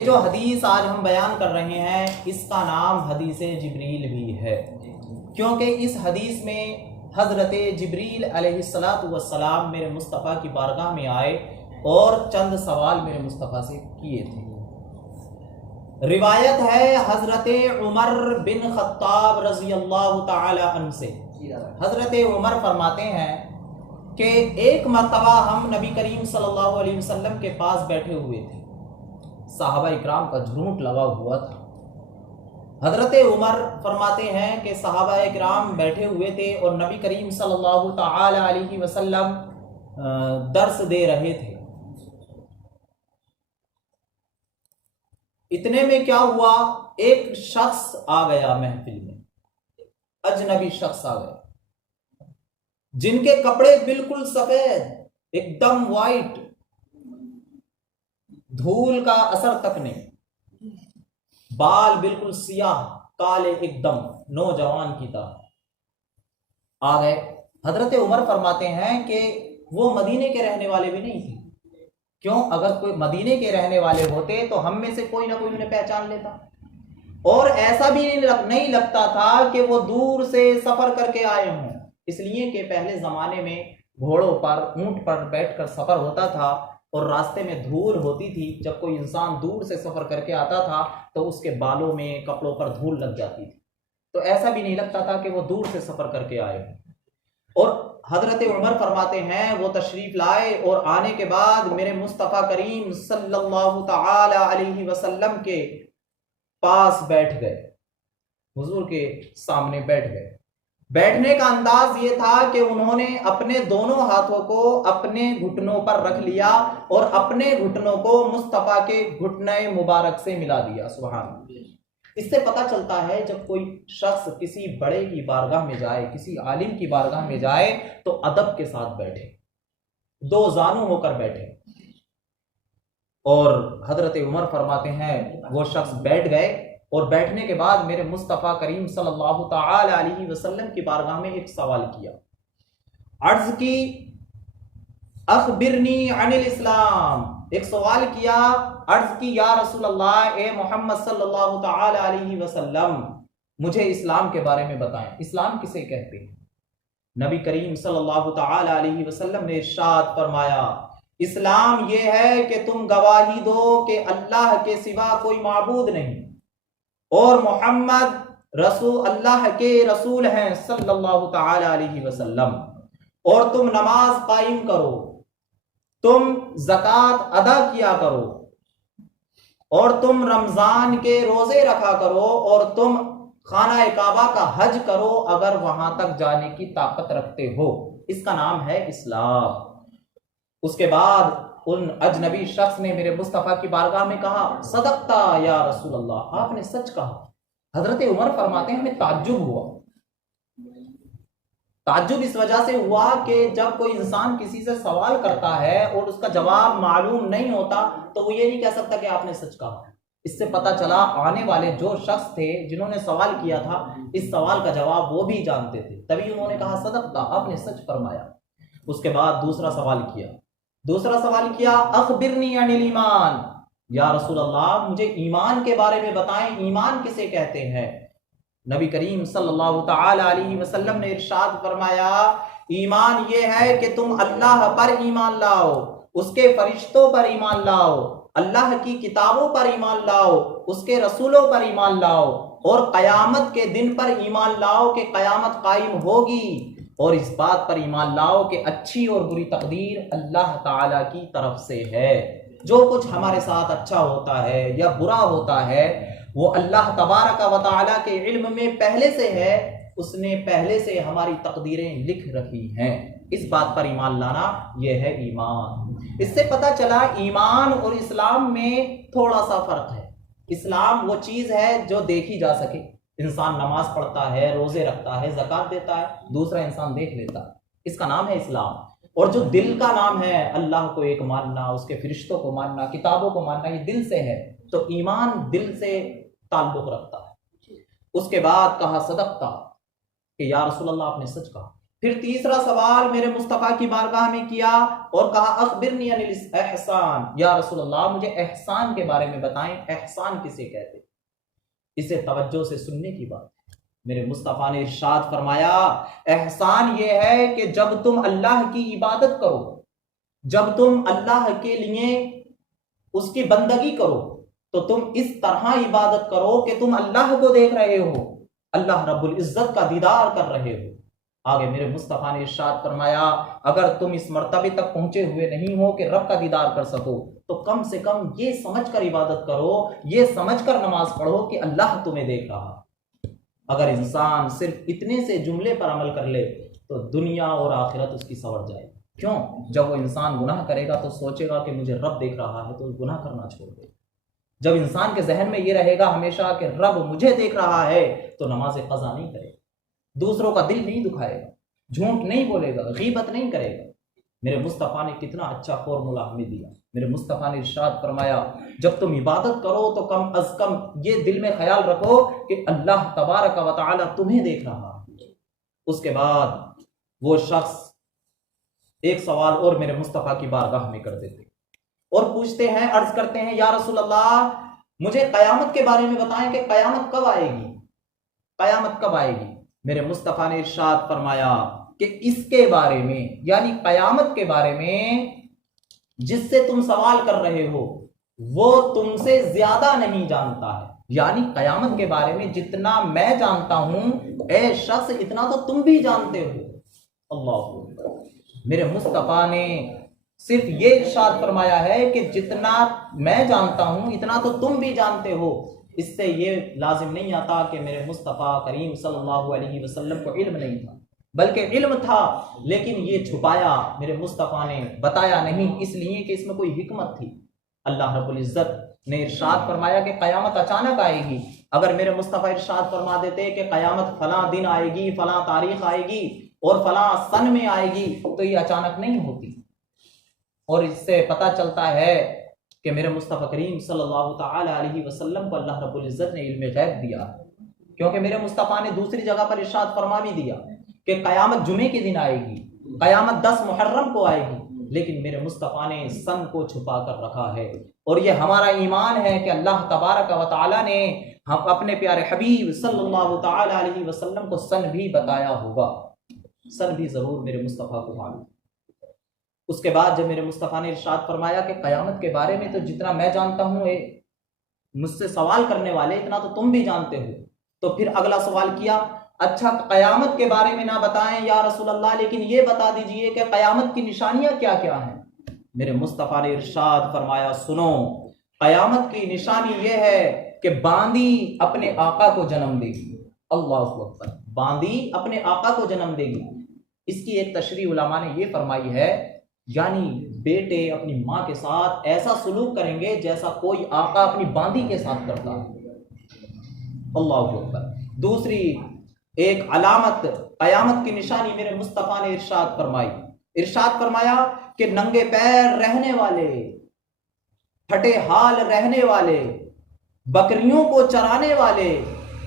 جو حدیث آج ہم بیان کر رہے ہیں اس کا نام حدیث جبریل بھی ہے، کیونکہ اس حدیث میں حضرت جبریل علیہ السلام میرے مصطفیٰ کی بارگاہ میں آئے اور چند سوال میرے مصطفیٰ سے کیے تھے۔ روایت ہے حضرت عمر بن خطاب رضی اللہ تعالی عنہ سے، حضرت عمر فرماتے ہیں کہ ایک مرتبہ ہم نبی کریم صلی اللہ علیہ وسلم کے پاس بیٹھے ہوئے تھے، صحابہ اکرام کا جھوٹ لگا ہوا تھا۔ حضرت عمر فرماتے ہیں کہ صحابہ اکرام بیٹھے ہوئے تھے اور نبی کریم صلی اللہ تعالی علیہ وسلم درس دے رہے تھے۔ اتنے میں کیا ہوا، ایک شخص آ گیا محفل میں، اجنبی شخص آ گیا جن کے کپڑے بالکل سفید، ایک دم وائٹ، دھول کا اثر تک نہیں، بال بالکل سیاہ کالے، ایک دم نوجوان کی طرح آ گئے۔ حضرت عمر فرماتے ہیں کہ وہ مدینے کے رہنے والے بھی نہیں تھے، کیوں؟ اگر کوئی مدینے کے رہنے والے ہوتے تو ہم میں سے کوئی نہ کوئی انہیں پہچان لیتا، اور ایسا بھی نہیں لگتا تھا کہ وہ دور سے سفر کر کے آئے ہوں، اس لیے کہ پہلے زمانے میں گھوڑوں پر، اونٹ پر بیٹھ کر سفر ہوتا تھا اور راستے میں دھول ہوتی تھی۔ جب کوئی انسان دور سے سفر کر کے آتا تھا تو اس کے بالوں میں، کپڑوں پر دھول لگ جاتی تھی، تو ایسا بھی نہیں لگتا تھا کہ وہ دور سے سفر کر کے آئے ہوں۔ اور حضرت عمر فرماتے ہیں وہ تشریف لائے اور آنے کے بعد میرے مصطفیٰ کریم صلی اللہ تعالی علیہ وسلم کے پاس بیٹھ گئے، حضور کے سامنے بیٹھ گئے۔ بیٹھنے کا انداز یہ تھا کہ انہوں نے اپنے دونوں ہاتھوں کو اپنے گھٹنوں پر رکھ لیا اور اپنے گھٹنوں کو مصطفیٰ کے گھٹنے مبارک سے ملا دیا۔ سبحان اللہ۔ اس سے پتہ چلتا ہے جب کوئی شخص کسی بڑے کی بارگاہ میں جائے، کسی عالم کی بارگاہ میں جائے تو ادب کے ساتھ بیٹھے، دو زانو ہو کر بیٹھے۔ اور حضرت عمر فرماتے ہیں وہ شخص بیٹھ گئے، اور بیٹھنے کے بعد میرے مصطفیٰ کریم صلی اللہ تعالی علیہ وسلم کی بارگاہ میں ایک سوال کیا، عرض کی اخبرنی عن الاسلام، ایک سوال کیا، عرض کی یا رسول اللہ، اے محمد صلی اللہ تعالی علیہ وسلم، مجھے اسلام کے بارے میں بتائیں، اسلام کسے کہتے ہیں؟ نبی کریم صلی اللہ تعالی علیہ وسلم نے ارشاد فرمایا، اسلام یہ ہے کہ تم گواہی دو کہ اللہ کے سوا کوئی معبود نہیں اور محمد رسول اللہ کے رسول ہیں صلی اللہ تعالی علیہ وسلم، اور تم نماز قائم کرو، تم زکوٰۃ ادا کیا کرو، اور تم رمضان کے روزے رکھا کرو، اور تم خانہ کعبہ کا حج کرو اگر وہاں تک جانے کی طاقت رکھتے ہو۔ اس کا نام ہے اسلام۔ اس کے بعد ان اجنبی شخص نے میرے مصطفیٰ کی بارگاہ میں کہا، صدقتا یا رسول اللہ، آپ نے سچ کہا۔ حضرت عمر فرماتے ہیں ہمیں تعجب ہوا، تعجب اس وجہ سے ہوا کہ جب کوئی انسان کسی سے سوال کرتا ہے اور اس کا جواب معلوم نہیں ہوتا تو وہ یہ نہیں کہہ سکتا کہ آپ نے سچ کہا۔ اس سے پتہ چلا آنے والے جو شخص تھے جنہوں نے سوال کیا تھا، اس سوال کا جواب وہ بھی جانتے تھے، تبھی انہوں نے کہا صدقتا، آپ نے سچ فرمایا۔ اس کے بعد دوسرا سوال کیا، اخبرنی عن الایمان، یا رسول اللہ مجھے ایمان کے بارے میں بتائیں، ایمان کسے کہتے ہیں؟ نبی کریم صلی اللہ تعالی علیہ وسلم نے ارشاد فرمایا، ایمان یہ ہے کہ تم اللہ پر ایمان لاؤ، اس کے فرشتوں پر ایمان لاؤ، اللہ کی کتابوں پر ایمان لاؤ، اس کے رسولوں پر ایمان لاؤ، اور قیامت کے دن پر ایمان لاؤ کہ قیامت قائم ہوگی، اور اس بات پر ایمان لاؤ کہ اچھی اور بری تقدیر اللہ تعالی کی طرف سے ہے۔ جو کچھ ہمارے ساتھ اچھا ہوتا ہے یا برا ہوتا ہے وہ اللہ تبارک و تعالی کے علم میں پہلے سے ہے، اس نے پہلے سے ہماری تقدیریں لکھ رکھی ہیں۔ اس بات پر ایمان لانا یہ ہے ایمان۔ اس سے پتہ چلا ایمان اور اسلام میں تھوڑا سا فرق ہے۔ اسلام وہ چیز ہے جو دیکھی جا سکے، انسان نماز پڑھتا ہے، روزے رکھتا ہے، زکوٰۃ دیتا ہے، دوسرا انسان دیکھ لیتا ہے، اس کا نام ہے اسلام۔ اور جو دل کا نام ہے، اللہ کو ایک ماننا، اس کے فرشتوں کو ماننا، کتابوں کو ماننا، یہ دل سے ہے، تو ایمان دل سے تعلق رکھتا ہے۔ اس کے بعد کہا صدقتا، کہ یا رسول اللہ آپ نے سچ کہا۔ پھر تیسرا سوال میرے مصطفیٰ کی بارگاہ میں کیا اور کہا اخبرنی عن الاحسان، یا رسول اللہ مجھے احسان کے بارے میں بتائیں، احسان کسے کہتے؟ اسے توجہ سے سننے کی بات ہے۔ میرے مصطفیٰ نے ارشاد فرمایا احسان یہ ہے کہ جب تم اللہ کی عبادت کرو، جب تم اللہ کے لیے اس کی بندگی کرو تو تم اس طرح عبادت کرو کہ تم اللہ کو دیکھ رہے ہو، اللہ رب العزت کا دیدار کر رہے ہو۔ آگے میرے مصطفیٰ نے ارشاد فرمایا اگر تم اس مرتبے تک پہنچے ہوئے نہیں ہو کہ رب کا دیدار کر سکو تو کم سے کم یہ سمجھ کر عبادت کرو، یہ سمجھ کر نماز پڑھو کہ اللہ تمہیں دیکھ رہا۔ اگر انسان صرف اتنے سے جملے پر عمل کر لے تو دنیا اور آخرت اس کی سنور جائے۔ کیوں؟ جب وہ انسان گناہ کرے گا تو سوچے گا کہ مجھے رب دیکھ رہا ہے تو گناہ کرنا چھوڑ دے۔ جب انسان کے ذہن میں یہ رہے گا ہمیشہ کہ رب مجھے دیکھ رہا ہے تو نماز قضا نہیں کرے گا، دوسروں کا دل نہیں دکھائے گا، جھوٹ نہیں بولے گا، غیبت نہیں کرے گا۔ میرے مصطفیٰ نے کتنا اچھا فارمولہ ہمیں دیا۔ میرے مصطفیٰ نے ارشاد فرمایا جب تم عبادت کرو تو کم از کم یہ دل میں خیال رکھو کہ اللہ تبارک و تعالی تمہیں دیکھ رہا ہے۔ اس کے بعد وہ شخص ایک سوال اور میرے مصطفیٰ کی بارگاہ میں کر دیتے اور پوچھتے ہیں، عرض کرتے ہیں یا رسول اللہ مجھے قیامت کے بارے میں بتائیں کہ قیامت کب آئے گی، قیامت کب آئے گی؟ میرے مصطفیٰ نے ارشاد فرمایا کہ اس کے بارے میں یعنی قیامت کے بارے میں جس سے تم سوال کر رہے ہو وہ تم سے زیادہ نہیں جانتا ہے، یعنی قیامت کے بارے میں جتنا میں جانتا ہوں اے شخص اتنا تو تم بھی جانتے ہو۔ اللہ اکبر۔ میرے مصطفیٰ نے صرف یہ ارشاد فرمایا ہے کہ جتنا میں جانتا ہوں اتنا تو تم بھی جانتے ہو۔ اس سے یہ لازم نہیں آتا کہ میرے مصطفیٰ کریم صلی اللہ علیہ وسلم کو علم نہیں تھا، بلکہ علم تھا لیکن یہ چھپایا، میرے مصطفیٰ نے بتایا نہیں، اس لیے کہ اس میں کوئی حکمت تھی۔ اللہ رب العزت نے ارشاد فرمایا کہ قیامت اچانک آئے گی، اگر میرے مصطفیٰ ارشاد فرما دیتے کہ قیامت فلاں دن آئے گی، فلاں تاریخ آئے گی اور فلاں سن میں آئے گی تو یہ اچانک نہیں ہوتی۔ اور اس سے پتہ چلتا ہے کہ میرے مصطفیٰ کریم صلی اللہ تعالی علیہ وسلم کو اللہ رب العزت نے علم غیب دیا، کیونکہ میرے مصطفیٰ نے دوسری جگہ پر ارشاد فرما بھی دیا کہ قیامت جمعے کے دن آئے گی، قیامت 10 محرم کو آئے گی، لیکن میرے مصطفیٰ نے سن کو چھپا کر رکھا ہے۔ اور یہ ہمارا ایمان ہے کہ اللہ تبارک و تعالی نے ہم اپنے پیارے حبیب صلی اللہ تعالی علیہ وسلم کو سن بھی بتایا ہوگا، سن بھی ضرور میرے مصطفیٰ کو معلوم۔ اس کے بعد جب میرے مصطفیٰ نے ارشاد فرمایا کہ قیامت کے بارے میں تو جتنا میں جانتا ہوں مجھ سے سوال کرنے والے اتنا تو تم بھی جانتے ہو، تو پھر اگلا سوال کیا، اچھا قیامت کے بارے میں نہ بتائیں یا رسول اللہ لیکن یہ بتا دیجئے کہ قیامت کی نشانیاں کیا کیا ہیں۔ میرے مصطفیٰ نے ارشاد فرمایا سنو، قیامت کی نشانی یہ ہے کہ باندی اپنے آقا کو جنم دے گی۔ اللہ اکبر۔ باندی اپنے آقا کو جنم دے گی۔ اس کی ایک تشریح علماء نے یہ فرمائی ہے یعنی بیٹے اپنی ماں کے ساتھ ایسا سلوک کریں گے جیسا کوئی آقا اپنی باندی کے ساتھ کرتا ہے۔ اللہ اکبر۔ دوسری ایک علامت قیامت کی نشانی میرے مصطفیٰ نے ارشاد فرمایا کہ ننگے پیر رہنے والے، پھٹے حال رہنے والے، بکریوں کو چرانے والے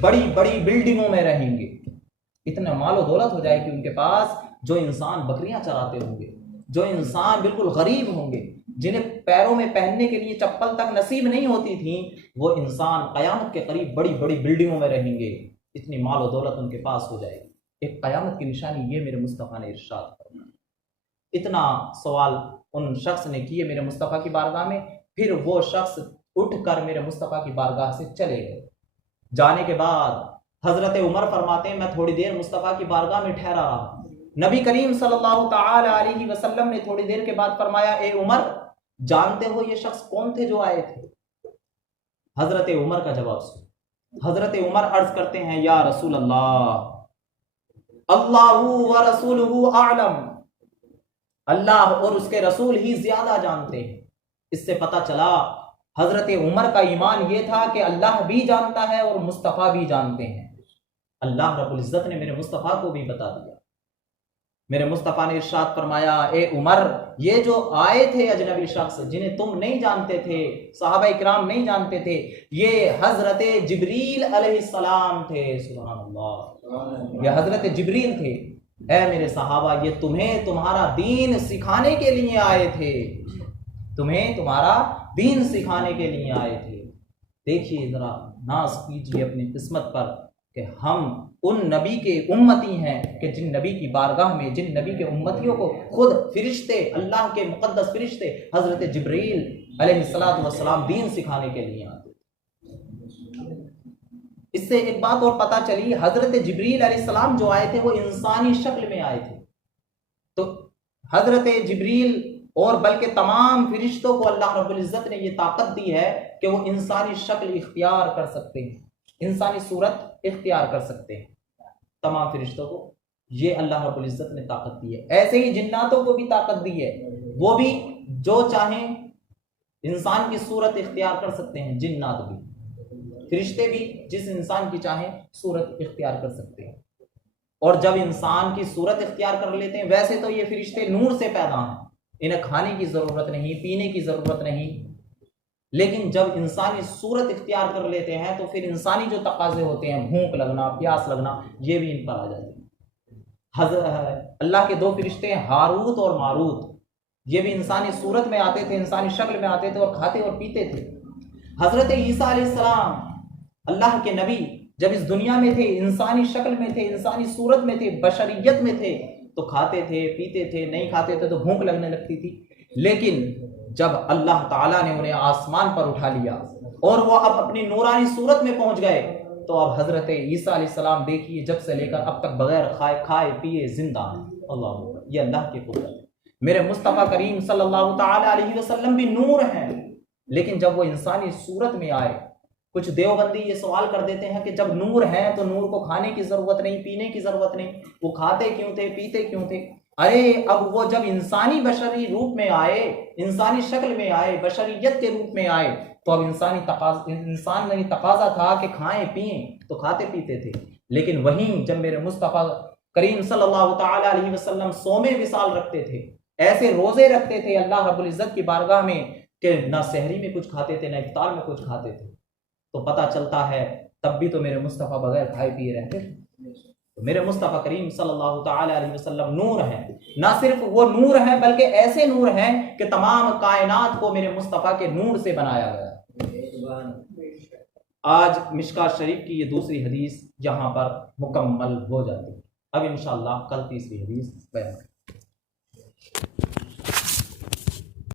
بڑی بڑی بلڈنگوں میں رہیں گے۔ اتنا مال و دولت ہو جائے کہ ان کے پاس جو انسان بکریاں چراتے ہوں گے، جو انسان بالکل غریب ہوں گے، جنہیں پیروں میں پہننے کے لیے چپل تک نصیب نہیں ہوتی تھی، وہ انسان قیامت کے قریب بڑی بڑی بلڈنگوں میں رہیں گے، اتنی مال و دولت ان کے پاس ہو جائے گی۔ ایک قیامت کی نشانی یہ میرے مصطفیٰ نے ارشاد فرمایا۔ اتنا سوال ان شخص نے کیے میرے مصطفیٰ کی بارگاہ میں، پھر وہ شخص اٹھ کر میرے مصطفیٰ کی بارگاہ سے چلے گئے۔ جانے کے بعد حضرت عمر فرماتے ہیں میں تھوڑی دیر مصطفیٰ کی بارگاہ میں ٹھہرا رہا۔ نبی کریم صلی اللہ تعالی علیہ وسلم نے تھوڑی دیر کے بعد فرمایا اے عمر جانتے ہو یہ شخص کون تھے جو آئے تھے؟ حضرت عمر کا جواب سن۔ حضرت عمر عرض کرتے ہیں یا رسول اللہ اللہ و رسولہ اعلم، اللہ اور اس کے رسول ہی زیادہ جانتے ہیں۔ اس سے پتہ چلا حضرت عمر کا ایمان یہ تھا کہ اللہ بھی جانتا ہے اور مصطفیٰ بھی جانتے ہیں۔ اللہ رب العزت نے میرے مصطفیٰ کو بھی بتا دیا۔ میرے مصطفیٰ نے ارشاد فرمایا اے عمر یہ جو آئے تھے اجنبی شخص جنہیں تم نہیں جانتے تھے، صحابہ اکرام نہیں جانتے تھے، یہ حضرت جبریل علیہ السلام تھے۔ سبحان اللہ، یہ حضرت جبریل تھے۔ اے میرے صحابہ یہ تمہیں تمہارا دین سکھانے کے لیے آئے تھے، تمہیں تمہارا دین سکھانے کے لیے آئے تھے۔ دیکھیے ذرا ناز کیجیے اپنی قسمت پر کہ ہم ان نبی کے امتی ہیں کہ جن نبی کی بارگاہ میں، جن نبی کے امتیوں کو خود فرشتے، اللہ کے مقدس فرشتے حضرت جبریل علیہ السلام دین سکھانے کے لیے آتے۔ اس سے ایک بات اور پتہ چلی، حضرت جبریل علیہ السلام جو آئے تھے وہ انسانی شکل میں آئے تھے۔ تو حضرت جبریل اور بلکہ تمام فرشتوں کو اللہ رب العزت نے یہ طاقت دی ہے کہ وہ انسانی شکل اختیار کر سکتے ہیں، انسانی صورت اختیار کر سکتے ہیں۔ تمام فرشتوں کو یہ اللہ رب العزت نے طاقت دی ہے۔ ایسے ہی جناتوں کو بھی طاقت دی ہے، وہ بھی جو چاہیں انسان کی صورت اختیار کر سکتے ہیں، جنات بھی، فرشتے بھی جس انسان کی چاہیں صورت اختیار کر سکتے ہیں۔ اور جب انسان کی صورت اختیار کر لیتے ہیں، ویسے تو یہ فرشتے نور سے پیدا ہیں، انہیں کھانے کی ضرورت نہیں، پینے کی ضرورت نہیں، لیکن جب انسانی صورت اختیار کر لیتے ہیں تو پھر انسانی جو تقاضے ہوتے ہیں، بھوک لگنا، پیاس لگنا، یہ بھی ان پر آ جاتے ہیں۔ اللہ کے دو فرشتے ہیں ہاروت اور ماروت، یہ بھی انسانی صورت میں آتے تھے، انسانی شکل میں آتے تھے اور کھاتے اور پیتے تھے۔ حضرت عیسیٰ علیہ السلام اللہ کے نبی جب اس دنیا میں تھے، انسانی شکل میں تھے، انسانی صورت میں تھے، بشریت میں تھے، تو کھاتے تھے، پیتے تھے، نہیں کھاتے تھے تو بھوک لگنے لگتی تھی۔ لیکن جب اللہ تعالیٰ نے انہیں آسمان پر اٹھا لیا اور وہ اب اپنی نورانی صورت میں پہنچ گئے، تو اب حضرت عیسیٰ علیہ السلام دیکھیے جب سے لے کر اب تک بغیر کھائے پیے زندہ ہیں۔ اللہ اکبر، یہ اللہ کی قدرت ہے۔ میرے مصطفیٰ کریم صلی اللہ تعالیٰ علیہ وسلم بھی نور ہیں، لیکن جب وہ انسانی صورت میں آئے، کچھ دیوبندی یہ سوال کر دیتے ہیں کہ جب نور ہیں تو نور کو کھانے کی ضرورت نہیں، پینے کی ضرورت نہیں، وہ کھاتے کیوں تھے، پیتے کیوں تھے؟ ارے اب وہ جب انسانی بشری روپ میں آئے، انسانی شکل میں آئے، بشریت کے روپ میں آئے، تو اب انسان نہیں تقاضا تھا کہ کھائیں پئیں، تو کھاتے پیتے تھے۔ لیکن وہیں جب میرے مصطفیٰ کریم صلی اللہ تعالیٰ علیہ وسلم صوم وصال رکھتے تھے، ایسے روزے رکھتے تھے اللہ رب العزت کی بارگاہ میں کہ نہ سحری میں کچھ کھاتے تھے، نہ افطار میں کچھ کھاتے تھے، تو پتہ چلتا ہے تب بھی تو میرے مصطفیٰ بغیر کھائے پیے رہتے تھے۔ تو میرے مصطفیٰ کریم صلی اللہ تعالیٰ علیہ وسلم نور ہیں، نہ صرف وہ نور ہیں بلکہ ایسے نور ہیں کہ تمام کائنات کو میرے مصطفیٰ کے نور سے بنایا گیا۔ آج مشکات شریف کی یہ دوسری حدیث یہاں پر مکمل ہو جاتی ہے۔ اب انشاءاللہ کل تیسری حدیث بیان کریں۔